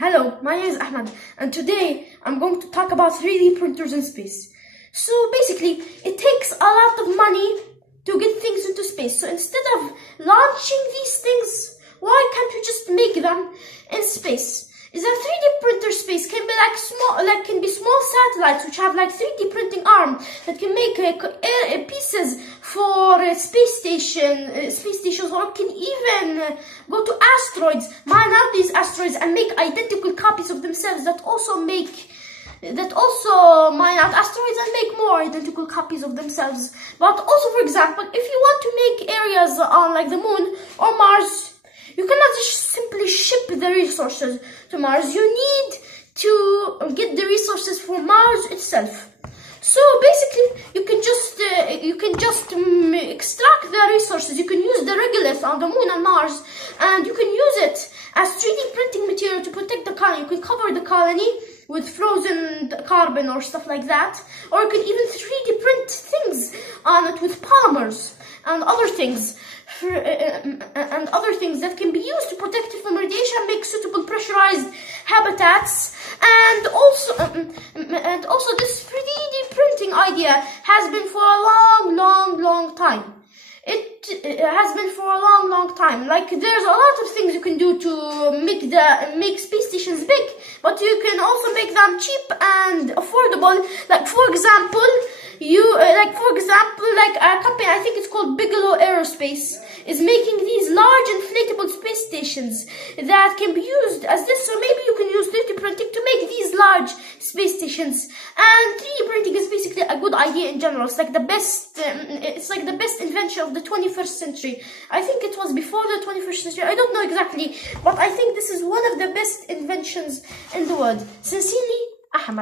Hello, my name is Ahmed, and today I'm going to talk about 3D printers in space. So basically, it takes a lot of money to get things into space. So instead of launching these things, why can't we just make them in space? Is a 3D printer space can be small satellites which have like 3D printing arm that can make pieces for space stations, or can even go to asteroids, mine out these asteroids and make identical copies of themselves that also mine out asteroids and make more identical copies of themselves. But also, for example, if you want to make areas on like the moon or Mars, you cannot just simply ship the resources to Mars. You need to get the resources for Mars itself. So basically, you can just extract the resources. You can use the regolith on the moon and Mars, and you can use it as 3D printing material to protect the colony. You can cover the colony with frozen carbon or stuff like that, or you can even 3D print things on it with polymers and other things. That can be used to protect it from radiation, make suitable pressurized habitats, and also this 3D printing idea has been for a long time. It has been for a long time. Like, there's a lot of things you can do to make space stations big, but you can also make them cheap and affordable. Like for example, a company, I think it's called Bigelow Aerospace, is making these large inflatable space stations that can be used as this. So maybe you can use 3D printing to make these large space stations. And 3D printing is basically a good idea in general. It's like the best invention of the 21st century. I think it was before the 21st century. I don't know exactly, but I think this is one of the best inventions in the world. Sincerely, Ahmed.